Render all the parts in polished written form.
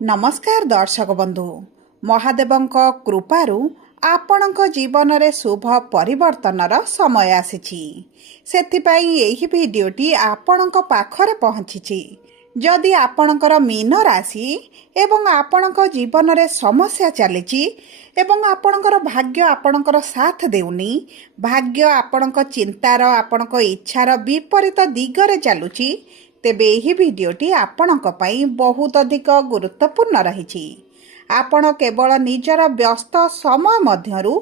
नमस्कार दर्शक बंधु महादेवଙ୍କ कृपाରୁ ଆପଣଙ୍କ ଜୀବନରେ ଶୁଭ ପରିବର୍ତ୍ତନର ସମୟ ଆସିଛି। ସେଥିପାଇଁ ଏହି ଭିଡିଓଟି ଆପଣଙ୍କ ପାଖରେ ପହଞ୍ଚିଛି। ଯଦି ଆପଣଙ୍କର ମୀନ ରାଶି ଏବଂ ଆପଣଙ୍କ ଜୀବନରେ ସମସ୍ୟା ଚାଲିଛି ଏବଂ ଆପଣଙ୍କର ଭାଗ୍ୟ ଆପଣଙ୍କର ସାଥ ଦେଉନି, ଭାଗ୍ୟ ଆପଣଙ୍କ ଚିନ୍ତାର ଆପଣଙ୍କ ଇଚ୍ଛାର ବିପରୀତ ଦିଗରେ ଚାଲୁଛି, ତେବେ ଏହି ଭିଡିଓଟି ଆପଣଙ୍କ ପାଇଁ ବହୁତ ଅଧିକ ଗୁରୁତ୍ୱପୂର୍ଣ୍ଣ ରହିଛି। ଆପଣ କେବଳ ନିଜର ବ୍ୟସ୍ତ ସମୟ ମଧ୍ୟରୁ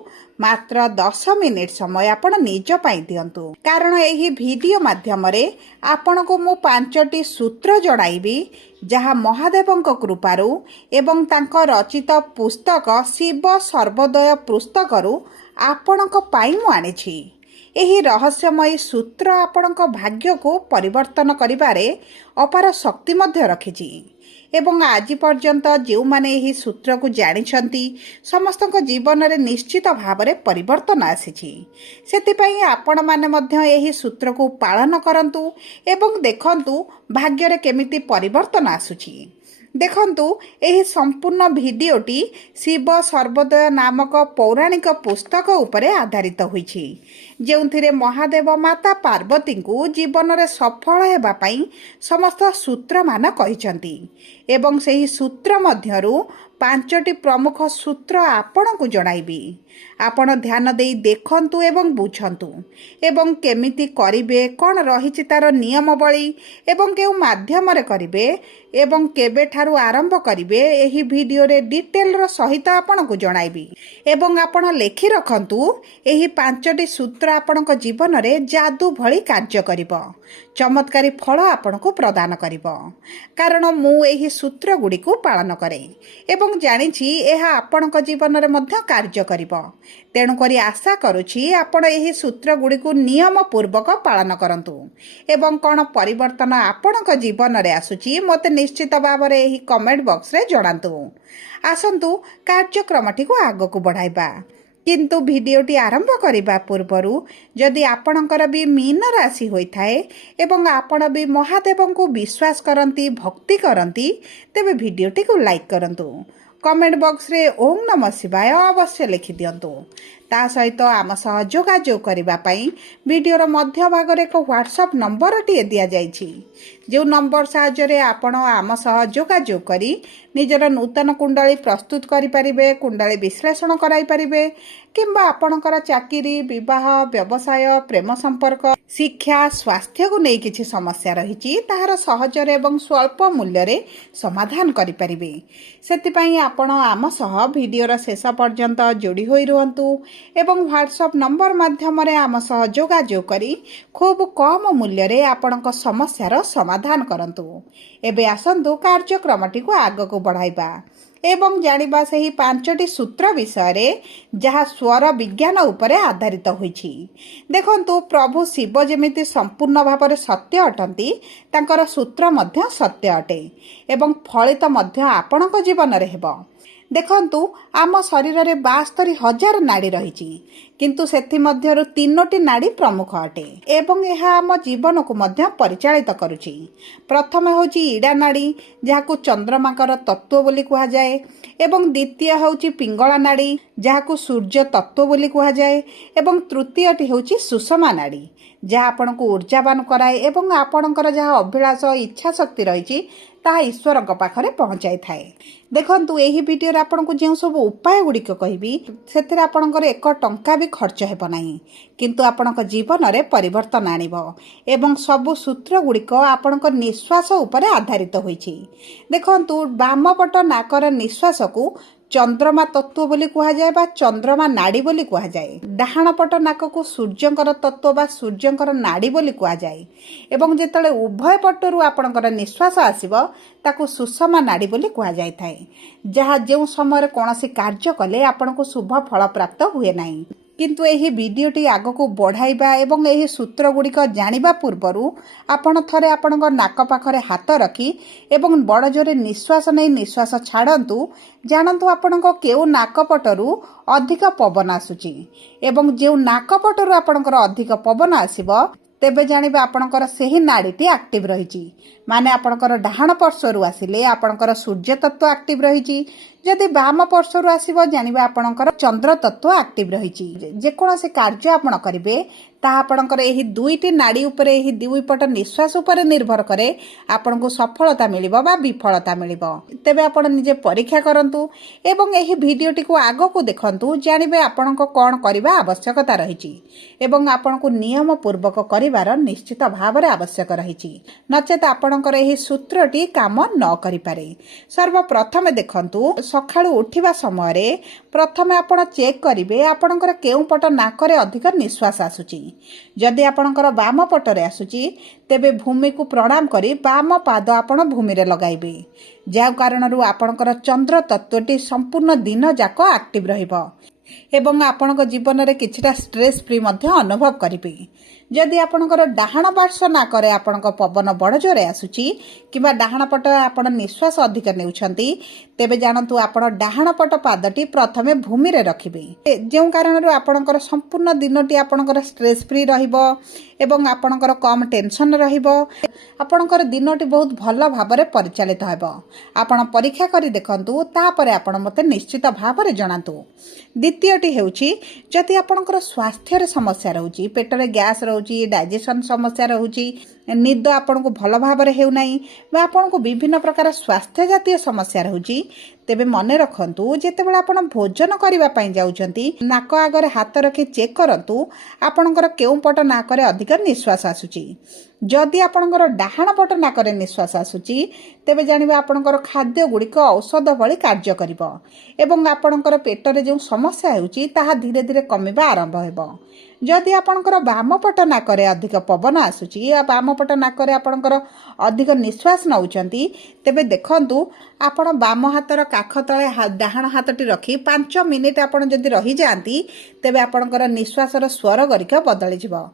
ମାତ୍ର 10 ମିନିଟ୍ ସମୟ ଆପଣ ନିଜ ପାଇଁ ଦିଅନ୍ତୁ, କାରଣ ଏହି ଭିଡିଓ ମାଧ୍ୟମରେ ଆପଣଙ୍କୁ ମୁଁ 5ଟି ସୂତ୍ର ଜଣାଇବି, ଯାହା ମହାଦେବଙ୍କ କୃପାରୁ ଏବଂ ତାଙ୍କ ରଚିତ ପୁସ୍ତକ ଶିବ ସର୍ବୋଦୟ ପୁସ୍ତକରୁ ଆପଣଙ୍କ ପାଇଁ ମୁଁ ଆଣିଛି। ଏହି ରହସ୍ୟମୟୀ ସୂତ୍ର ଆପଣଙ୍କ ଭାଗ୍ୟକୁ ପରିବର୍ତ୍ତନ କରିବାରେ ଅପାର ଶକ୍ତି ମଧ୍ୟ ରଖିଛି ଏବଂ ଆଜି ପର୍ଯ୍ୟନ୍ତ ଯେଉଁମାନେ ଏହି ସୂତ୍ରକୁ ଜାଣିଛନ୍ତି ସମସ୍ତଙ୍କ ଜୀବନରେ ନିଶ୍ଚିତ ଭାବରେ ପରିବର୍ତ୍ତନ ଆସିଛି। ସେଥିପାଇଁ ଆପଣମାନେ ମଧ୍ୟ ଏହି ସୂତ୍ରକୁ ପାଳନ କରନ୍ତୁ ଏବଂ ଦେଖନ୍ତୁ ଭାଗ୍ୟରେ କେମିତି ପରିବର୍ତ୍ତନ ଆସୁଛି। ଦେଖନ୍ତୁ, ଏହି ସମ୍ପୂର୍ଣ୍ଣ ଭିଡିଓଟି ଶିବ ସର୍ବୋଦୟ ନାମକ ପୌରାଣିକ ପୁସ୍ତକ ଉପରେ ଆଧାରିତ ହୋଇଛି, ଯେଉଁଥିରେ ମହାଦେବ ମାତା ପାର୍ବତୀଙ୍କୁ ଜୀବନରେ ସଫଳ ହେବା ପାଇଁ ସମସ୍ତ ସୂତ୍ରମାନ କହିଛନ୍ତି ଏବଂ ସେହି ସୂତ୍ର ମଧ୍ୟରୁ 5ଟି ପ୍ରମୁଖ ସୂତ୍ର ଆପଣଙ୍କୁ ଜଣାଇବି। ଆପଣ ଧ୍ୟାନ ଦେଇ ଦେଖନ୍ତୁ ଏବଂ ବୁଝନ୍ତୁ ଏବଂ କେମିତି କରିବେ, କ'ଣ ରହିଛି ତାର ନିୟମାବଳୀ ଏବଂ କେଉଁ ମାଧ୍ୟମରେ କରିବେ ଏବଂ କେବେଠାରୁ ଆରମ୍ଭ କରିବେ, ଏହି ଭିଡିଓରେ ଡିଟେଲର ସହିତ ଆପଣଙ୍କୁ ଜଣାଇବି। ଏବଂ ଆପଣ ଲେଖି ରଖନ୍ତୁ, ଏହି 5ଟି ସୂତ୍ର ଆପଣଙ୍କ ଜୀବନରେ ଯାଦୁ ଭଳି କାର୍ଯ୍ୟ କରିବ, ଚମତ୍କାରୀ ଫଳ ଆପଣଙ୍କୁ ପ୍ରଦାନ କରିବ। କାରଣ ମୁଁ ଏହି ସୂତ୍ର ଗୁଡ଼ିକୁ ପାଳନ କରେ ଏବଂ ଜାଣିଛି ଏହା ଆପଣଙ୍କ ଜୀବନରେ ମଧ୍ୟ କାର୍ଯ୍ୟ କରିବ। ତେଣୁକରି ଆଶା କରୁଛି ଆପଣ ଏହି ସୂତ୍ର ଗୁଡ଼ିକୁ ନିୟମ ପୂର୍ବକ ପାଳନ କରନ୍ତୁ ଏବଂ କ'ଣ ପରିବର୍ତ୍ତନ ଆପଣଙ୍କ ଜୀବନରେ ଆସୁଛି ମୋତେ ନିଶ୍ଚିତ ଭାବରେ ଏହି କମେଣ୍ଟ ବକ୍ସରେ ଜଣାନ୍ତୁ। ଆସନ୍ତୁ କାର୍ଯ୍ୟକ୍ରମଟିକୁ ଆଗକୁ ବଢ଼ାଇବା। କିନ୍ତୁ ଭିଡିଓଟି ଆରମ୍ଭ କରିବା ପୂର୍ବରୁ ଯଦି ଆପଣଙ୍କର ବି ମୀନ ରାଶି ହୋଇଥାଏ ଏବଂ ଆପଣ ବି ମହାଦେବଙ୍କୁ ବିଶ୍ୱାସ କରନ୍ତି, ଭକ୍ତି କରନ୍ତି, ତେବେ ଭିଡିଓଟିକୁ ଲାଇକ୍ କରନ୍ତୁ। କମେଣ୍ଟ ବକ୍ସରେ ଓಂ ନମଃ ଶିବାୟ ଅବଶ୍ୟ ଲେଖିଦିଅନ୍ତୁ। ତା ସହିତ ଆମ ସହ ଯୋଗାଯୋଗ କରିବା ପାଇଁ ଭିଡିଓର ମଧ୍ୟ ଭାଗରେ ଏକ ହ୍ୱାଟ୍ସଆପ୍ ନମ୍ବରଟିଏ ଦିଆଯାଇଛି, ଯେଉଁ ନମ୍ବର ସାହାଯ୍ୟରେ ଆପଣ ଆମ ସହ ଯୋଗାଯୋଗ କରି ନିଜର ନୂତନ କୁଣ୍ଡଳୀ ପ୍ରସ୍ତୁତ କରିପାରିବେ, କୁଣ୍ଡଳୀ ବିଶ୍ଳେଷଣ କରାଇପାରିବେ କିମ୍ବା ଆପଣଙ୍କର ଚାକିରି, ବିବାହ, ବ୍ୟବସାୟ, ପ୍ରେମ ସମ୍ପର୍କ, ଶିକ୍ଷା, ସ୍ୱାସ୍ଥ୍ୟକୁ ନେଇ କିଛି ସମସ୍ୟା ରହିଛି ତାହାର ସହଜରେ ଏବଂ ସ୍ୱଳ୍ପ ମୂଲ୍ୟରେ ସମାଧାନ କରିପାରିବେ। ସେଥିପାଇଁ ଆପଣ ଆମ ସହ ଭିଡିଓର ଶେଷ ପର୍ଯ୍ୟନ୍ତ ଯୋଡ଼ି ହୋଇ ରୁହନ୍ତୁ ଏବଂ ହ୍ୱାଟ୍ସଆପ୍ ନମ୍ବର ମାଧ୍ୟମରେ ଆମ ସହ ଯୋଗାଯୋଗ କରି ଖୁବ୍ କମ୍ ମୂଲ୍ୟରେ ଆପଣଙ୍କ ସମସ୍ୟାର ସମାଧାନ କରନ୍ତୁ। ଏବେ ଆସନ୍ତୁ କାର୍ଯ୍ୟକ୍ରମଟିକୁ ଆଗକୁ ବଢ଼ାଇବା ଏବଂ ଜାଣିବା ସେହି 5ଟି ସୂତ୍ର ବିଷୟରେ, ଯାହା ସ୍ୱର ବିଜ୍ଞାନ ଉପରେ ଆଧାରିତ ହୋଇଛି। ଦେଖନ୍ତୁ, ପ୍ରଭୁ ଶିବ ଯେମିତି ସମ୍ପୂର୍ଣ୍ଣ ଭାବରେ ସତ୍ୟ ଅଟନ୍ତି, ତାଙ୍କର ସୂତ୍ର ମଧ୍ୟ ସତ୍ୟ ଅଟେ ଏବଂ ଫଳିତ ମଧ୍ୟ ଆପଣଙ୍କ ଜୀବନରେ ହେବ। ଦେଖନ୍ତୁ, ଆମ ଶରୀରରେ 72,000 ନାଡ଼ି ରହିଛି, କିନ୍ତୁ ସେଥିମଧ୍ୟରୁ 3ଟି ନାଡ଼ି ପ୍ରମୁଖ ଅଟେ ଏବଂ ଏହା ଆମ ଜୀବନକୁ ମଧ୍ୟ ପରିଚାଳିତ କରୁଛି। ପ୍ରଥମେ ହେଉଛି ଇଡ଼ା ନାଡ଼ି, ଯାହାକୁ ଚନ୍ଦ୍ରମାଙ୍କର ତତ୍ତ୍ୱ ବୋଲି କୁହାଯାଏ ଏବଂ ଦ୍ୱିତୀୟ ହେଉଛି ପିଙ୍ଗଳା ନାଡ଼ି, ଯାହାକୁ ସୂର୍ଯ୍ୟ ତତ୍ତ୍ୱ ବୋଲି କୁହାଯାଏ ଏବଂ ତୃତୀୟଟି ହେଉଛି ସୁଷମା ନାଡ଼ି, ଯାହା ଆପଣଙ୍କୁ ଊର୍ଜାବାନ କରାଏ ଏବଂ ଆପଣଙ୍କର ଯାହା ଅଭିଳାଷ, ଇଚ୍ଛା ଶକ୍ତି ରହିଛି ତାହା ଈଶ୍ୱରଙ୍କ ପାଖରେ ପହଞ୍ଚାଇଥାଏ। ଦେଖନ୍ତୁ, ଏହି ଭିଡିଓରେ ଆପଣଙ୍କୁ ଯେଉଁ ସବୁ ଉପାୟ ଗୁଡ଼ିକ କହିବି, ସେଥିରେ ଆପଣଙ୍କର 1 ଟଙ୍କା ବି ଖର୍ଚ୍ଚ ହେବ ନାହିଁ, କିନ୍ତୁ ଆପଣଙ୍କ ଜୀବନରେ ପରିବର୍ତ୍ତନ ଆଣିବ ଏବଂ ସବୁ ସୂତ୍ର ଗୁଡ଼ିକ ଆପଣଙ୍କ ନିଶ୍ୱାସ ଉପରେ ଆଧାରିତ ହୋଇଛି। ଦେଖନ୍ତୁ, ବାମପଟ ନାକର ନିଶ୍ୱାସକୁ ଚନ୍ଦ୍ରମା ତତ୍ତ୍ୱ ବୋଲି କୁହାଯାଏ ବା ଚନ୍ଦ୍ରମା ନାଡ଼ି ବୋଲି କୁହାଯାଏ। ଡାହାଣ ପଟ ନାକକୁ ସୂର୍ଯ୍ୟଙ୍କର ତତ୍ତ୍ୱ ବା ସୂର୍ଯ୍ୟଙ୍କର ନାଡ଼ି ବୋଲି କୁହାଯାଏ ଏବଂ ଯେତେବେଳେ ଉଭୟ ପଟରୁ ଆପଣଙ୍କର ନିଶ୍ୱାସ ଆସିବ ତାକୁ ସୁଷମା ନାଡ଼ି ବୋଲି କୁହାଯାଇଥାଏ, ଯାହା ଯେଉଁ ସମୟରେ କୌଣସି କାର୍ଯ୍ୟ କଲେ ଆପଣଙ୍କୁ ଶୁଭ ଫଳ ପ୍ରାପ୍ତ ହୁଏ ନାହିଁ। କିନ୍ତୁ ଏହି ଭିଡିଓଟି ଆଗକୁ ବଢ଼ାଇବା ଏବଂ ଏହି ସୂତ୍ର ଗୁଡ଼ିକ ଜାଣିବା ପୂର୍ବରୁ ଆପଣ ଥରେ ଆପଣଙ୍କ ନାକ ପାଖରେ ହାତ ରଖି ଏବଂ ବଡ଼ ଜୋରେ ନିଶ୍ୱାସ ନେଇ ନିଶ୍ୱାସ ଛାଡ଼ନ୍ତୁ। ଜାଣନ୍ତୁ ଆପଣଙ୍କ କେଉଁ ନାକ ପଟରୁ ଅଧିକ ପବନ ଆସୁଛି ଏବଂ ଯେଉଁ ନାକ ପଟରୁ ଆପଣଙ୍କର ଅଧିକ ପବନ ଆସିବ तेबे जानिबे आपणकर सही नाड़ीटी एक्टिव रही माने आपणकर डाहाण पार्श्वरू आसिले आपणकर सूर्य तत्व एक्टिव रही जदि वाम पार्श्वरू आसीबो जानिबे आपणकर चंद्र तत्व एक्टिव रही जेकोसी कार्य आपण करिवे ताहा आपणकर एही दुईटी नाड़ी उपरे एही दुई पट निश्वास उपरे निर्भर करे आपनको सफलता मिलिबो बा विफलता मिलिबो। तेबे आपण निजे परीक्षा करंतु एवं एही भिडियोटी को आगो को देखंतु जानिबे आपनको कोन करिबा आवश्यकता रही एवं आपनको नियम पूर्वक करिवार निश्चित भाव में आवश्यक रही नचेत आपणकर एही सूत्रटी काम न करि पारे। सर्वप्रथम देखंतु सकाळु उठिबा समय प्रथमे आपण चेक करिवे आपणकर केउ पट नाकरे अधिक निश्वास आसुची जदि आपणकर वाम पटरे आसुची तेबे भूमि को प्रणाम करी वाम पाद आपण भूमि रे लगाइबे जा कारणरू आपणकर चंद्र तत्वटी संपूर्ण दिन जाक एक्टिव रहिबो एवं आपणक जीवन में किछिटा स्ट्रेस फ्री मध्य अनुभव करिवे। जदि आपणकर डाहाण पार्श्व नाकरे आपणक पवन बड़ जोरे आसुची किबा डाहाण पट आपण निश्वास अधिक नेउछंती तेबे जानतु आपण डाहाण पट पादटी प्रथमे भूमि रे रखिबे जेउ कारणरू आपणकर संपूर्ण दिनटी आपणकर स्ट्रेस फ्री रहिबो एवं आपणकर कम टेंशन रहिबो आपणकर दिनटी बहुत भल भाबरे परिचालित हेबो। आपण परीक्षा करी देखंतु तापरे आपण मते निश्चित भाबरे जणांतु। द्वितीयटी हेउची जदि आपणकर स्वास्थ्य रे समस्या रहउची पेटरे गैस रहउची डाइजेशन समस्या रहउची निद आपनको भल भाबरे हेउ नाही बा आपनको विभिन्न प्रकार स्वास्थ्य जातीय समस्या रहउची तेबे मने रखंतु जेतेबेला आपण भोजन करिबा पई जाउचंती नाक आगरे हाथ रखी चेक करंतु आपणकर केउ पट नाकरे अधिक निश्वास आसुची जदि आपणकर डाहाण पट नाकरे निश्वास आसुची तेबे जानिबे आपणकर खाद्य गुड़िक औषध भली कार्य करिवो एवं आपणकर पेटरे जो समस्या हेउची ताहा धीरे धीरे कमिबा आरंभ हेबो। जदि आपणकर वाम पट नाकरे अधिक पवन आसुची या वाम पट नाकरे आपणकर अधिक निश्वास नउचंती तेबे देखंतु आपण वाम हातर काख तळे डाहाण हाथटी रखी 5 मिनिट आपण जदि रही जांती तेबे आपणकर निश्वासर स्वर गरिक बदली जिवो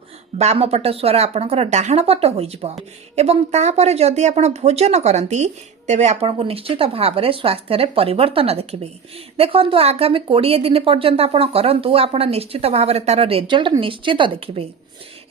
वाम पट स्वर आपणकर डाहाण पट होई जिवो एवं ताहापर जदि आपण भोजन करंती तेबे आपनको निश्चित भाव में स्वास्थ्य रे परिवर्तन देखिबे। देखंतु आगामी 20 दिन पर्यंत आपण करंतु आपण निश्चित भाव में तार रिजल्ट निश्चित देखिबे।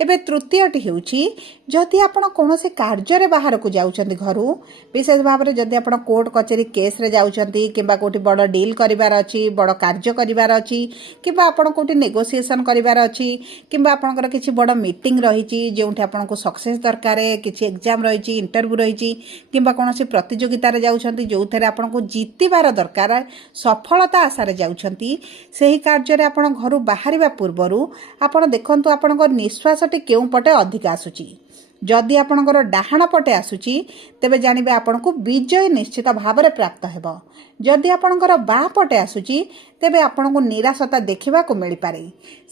एबे तृतीयटी हेउची जदि आपण कोनोसी कार्य रे बाहर को जाउचंती घरु विशेष भाव में जदि आपण कोर्ट कचेरी केस रे जाउचंती किबा कोठी बड़ डील करिवार अछि बड़ कार्य करिवार अछि किबा आपण कोठी नेगोशिएशन करिवार अछि किबा आपनकर किछि बड़ मीटिंग रहिछि जेउठी आपनको सक्सेस दरकार किछि एग्जाम रहिछि इंटरव्यू रहिछि किबा कोनोसी प्रतियोगिता रे जाउचंती जोथरे आपनको जीतिबार दरकार सफलता आशा रे जाउचंती सेही कार्य रे आपण घरु बाहरिबा पूर्वरु आपण देखंतु आपनकर निश्वास केउ पटे अधिक आसुची जदि आपणकर डाहाण पटे आसुची तेबे जानिबे आपनको विजय निश्चित भाव में प्राप्त हेबो जदि आपणकर बा पटे आसुची तेबे आपनको निराशता देखिबा को मिल पारे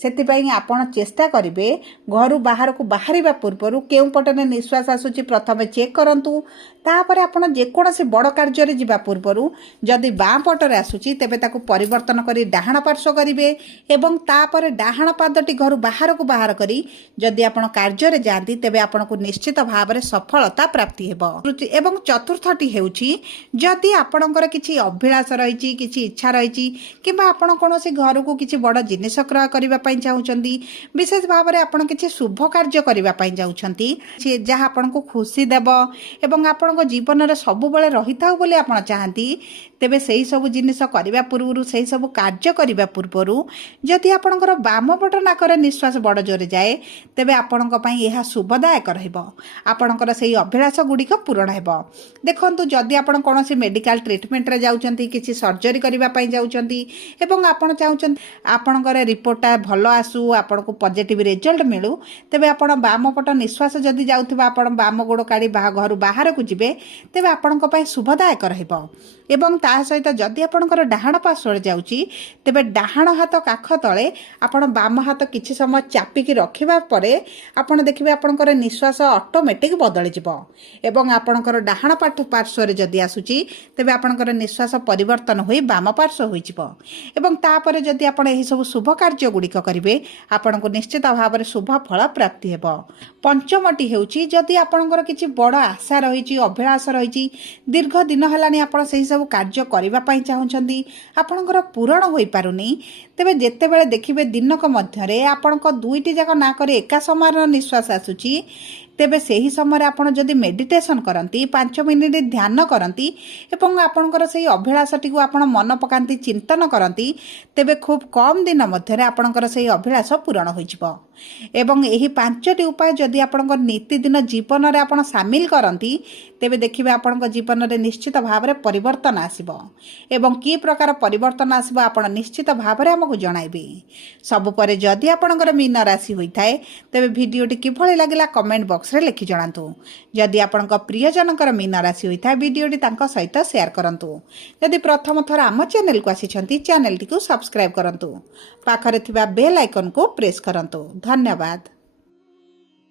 सेति पई आपण चेष्टा करिवे घर बाहर को बाहरिबा पूर्वरु केउ पटने निश्वास आसुची प्रथमे चेक करंतु तापरे आपण जेकोनसी बड़ कार्य रे जिबा पूर्वरु जदि बा पटरे आसुची तेबे ताकू परिवर्तन करी डाहाण पार्श्व करिवे एवं तापरे डाहाण पादटी घर बाहर को बाहर करी जदि आपण कार्य रे जांती तेबे आपनको निश्चित भाव में सफलता प्राप्ति हेबो। एवं चतुर्थटी हेउची जदि आपणकर किछि अभिलाष रहिछि किछि इच्छा रहिछि किबा आपण कोनोसी घर को किछि बड़ जिनिस क्रय करिबा पई चाहुचंती विशेष भाव में आपण किछि शुभ कार्य करिबा पई जाउछंती जहा आपनको खुशी देबो एवं आपनको जीवन रे सब बेले रहिताउ बोली आपण चाहंती तेबे सेही सब जिनिस करिबा पूर्वरु सेही सब कार्य करिबा पूर्वरु जदि आपणकर वाम पट नाकर निश्वास बड़ जोरे जाए तेबे आपणक पई एहा शुभदायक रहइबो आपणकर सेही अभिलाष गुड़िक पूरण हेबो। देखंतु जदि आपण कोनोसी मेडिकल ट्रीटमेंट रे जाउचंती किछि सर्जरी करिबा पई जाउचंती एवं आपण चाहुचंती आपणकर रिपोर्टटा भलो आसु आपणको पॉजिटिव रिजल्ट मिलु तेबे आपण वाम पट निश्वास जदि जाउथबा आपण वाम गोड़ काढी घर बाहर को जिबे तेबे आपणक पई शुभदायक रहइबो एवं ता सहित जदि आपणकर डाहाण पार्श्व जाउची तेबे डाहाण हाथ काख तळे आपण वाम हाथ किछि समय चापिकी रखिबा परे आपण देखिबे आपणकर निश्वास ऑटोमेटिक बदली जिवो एवं आपणकर डाहाण पार्श्व रे जदि आसुची तेबे आपणकर निश्वास परिवर्तन होई वाम पार्श्व होई जिवो ଏବଂ ତାପରେ ଯଦି ଆପଣ ଏହିସବୁ ଶୁଭ କାର୍ଯ୍ୟଗୁଡ଼ିକ କରିବେ ଆପଣଙ୍କୁ ନିଶ୍ଚିତ ଭାବରେ ଶୁଭ ଫଳ ପ୍ରାପ୍ତି ହେବ। ପଞ୍ଚମଟି ହେଉଛି ଯଦି ଆପଣଙ୍କର କିଛି ବଡ଼ ଆଶା ରହିଛି, ଅଭିଳାଷ ରହିଛି, ଦୀର୍ଘ ଦିନ ହେଲାଣି ଆପଣ ସେହିସବୁ କାର୍ଯ୍ୟ କରିବା ପାଇଁ ଚାହୁଁଛନ୍ତି, ଆପଣଙ୍କର ପୂରଣ ହୋଇପାରୁନି, ତେବେ ଯେତେବେଳେ ଦେଖିବେ ଦିନକ ମଧ୍ୟରେ ଆପଣଙ୍କ ଦୁଇଟି ଯାକ ନାକରେ ଏକା ସମାନ ନିଶ୍ୱାସ ଆସୁଛି, ତେବେ ସେହି ସମୟରେ ଆପଣ ଯଦି ମେଡିଟେସନ୍ କରନ୍ତି, 5 ମିନିଟ୍ ଧ୍ୟାନ କରନ୍ତି ଏବଂ ଆପଣଙ୍କର ସେହି ଅଭିଳାଷଟିକୁ ଆପଣ ମନ ପକାନ୍ତି, ଚିନ୍ତନ କରନ୍ତି, ତେବେ ଖୁବ୍ କମ୍ ଦିନ ମଧ୍ୟରେ ଆପଣଙ୍କର ସେହି ଅଭିଳାଷ ପୂରଣ ହୋଇଯିବ। ଏବଂ ଏହି 5ଟି ଉପାୟ ଯଦି ଆପଣଙ୍କ ନୀତିଦିନ ଜୀବନରେ ଆପଣ ସାମିଲ କରନ୍ତି, ତେବେ ଦେଖିବେ ଆପଣଙ୍କ ଜୀବନରେ ନିଶ୍ଚିତ ଭାବରେ ପରିବର୍ତ୍ତନ ଆସିବ। ଏବଂ କି ପ୍ରକାର ପରିବର୍ତ୍ତନ ଆସିବ ଆପଣ ନିଶ୍ଚିତ ଭାବରେ ଆମକୁ ଜଣାଇବେ। ସବୁ ପରେ ଯଦି ଆପଣଙ୍କର ମୀନ ରାଶି ହୋଇଥାଏ, ତେବେ ଭିଡ଼ିଓଟି କିଭଳି ଲାଗିଲା କମେଣ୍ଟ ବକ୍ସରେ ଲେଖି ଜଣାନ୍ତୁ। ଯଦି ଆପଣଙ୍କ ପ୍ରିୟଜନଙ୍କର ମୀନ ରାଶି ହୋଇଥାଏ, ଭିଡ଼ିଓଟି ତାଙ୍କ ସହିତ ସେୟାର କରନ୍ତୁ। ଯଦି ପ୍ରଥମ ଥର ଆମ ଚ୍ୟାନେଲକୁ ଆସିଛନ୍ତି, ଚ୍ୟାନେଲଟିକୁ ସବସ୍କ୍ରାଇବ୍ କରନ୍ତୁ। ପାଖରେ ଥିବା ବେଲ୍ ଆଇକନକୁ ପ୍ରେସ୍ କରନ୍ତୁ। ଧନ୍ୟବାଦ।